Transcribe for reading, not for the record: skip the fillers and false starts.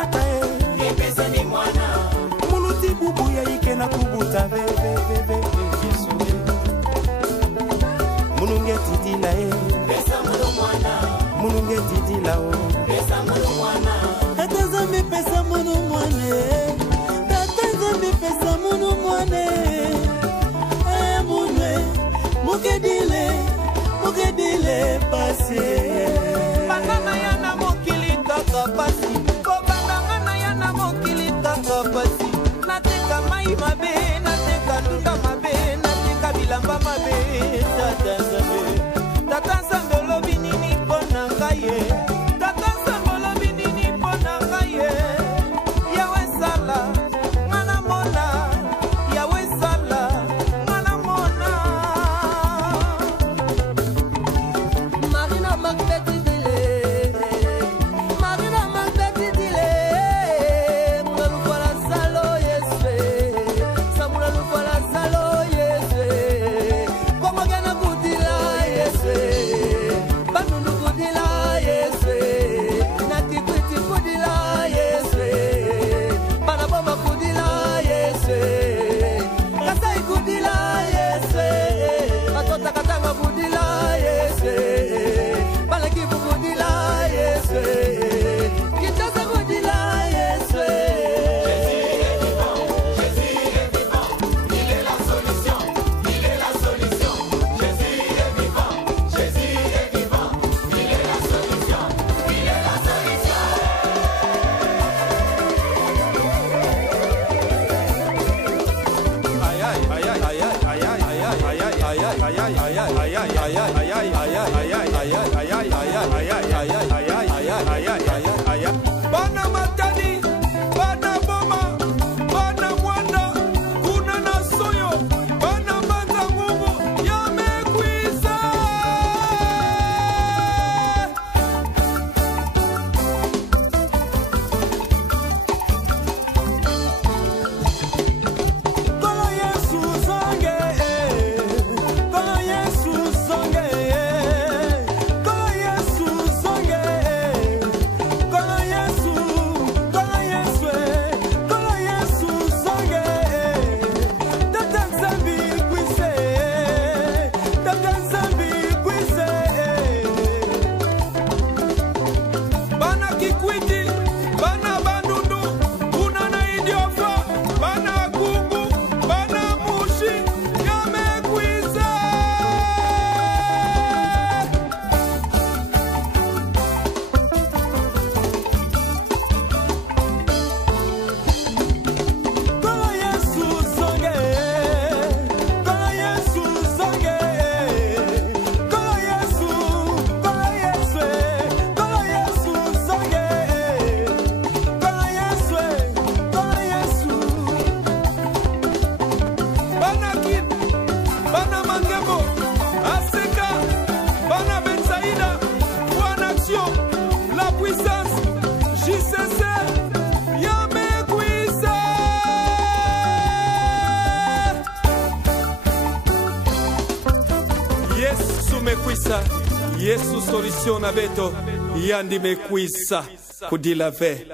nata Yepesa ni mwana Muluti bubu ya ike na kubuta Yesu Mununge titila Pesa mulu mwana Mununge titila Pesa mulu mwana Tata Nzambe pesa mulu mwana Tata Nzambe pesa mulu mwana Munwe Mukedile pasi Banana yana mokili kaka pasi Kobanana yana mokili kaka pasi Nateka mai mabe, nateka ndunda mabe Nateka bilamba mabe Tata Nzambe Tata Nzambe lobi nini pona ngaye Tata Nzambe lobi nini pona ngaye Yawe sala, ngana mona Yawe sala, ngana mona Marina Macbeth dile Marina Macbeth dile Mula lukwala salo yeswe Samula lukwala salo yeswe Kwa gana kudila yeswe Banundu kudila yeswe Natikwiti kudila yeswe Banaboma kudila yeswe Kasai kudila yeswe Batota katanga kudila yeswe Balakibu kudila yeswe Kinshasa kudila yeswe Jésus est vivant, il est la solution, il est la solution. Jésus est vivant, Jésus est vivant, il est la solution, il est la solution. Bana matani, bana boma, bana mwanda, kuna na soyo, bana manza nguvu, yamekwiza. Kolo Yesu songe Kolo Yesu songe Kolo Yesu songe Kolo Yesu Kolo Yesu songe Tata Nzambe kwise Tata Nzambe kwise Bana kikwiti, bana bandundu, kuna na idiofa, bana kungu, bana mushi, yamekwiza. Kolo Yesu songe Kolo Yesu songe Kolo Yesu Kolo Yesu songe Kolo Yesu Bana kid, bana mangembo, aseka, bana betsaïda, One Action, la puissance, JCC, yamekwiza. Yesu mekwisa, Yesu solution na beto, yandi mekwisa, kudila ve.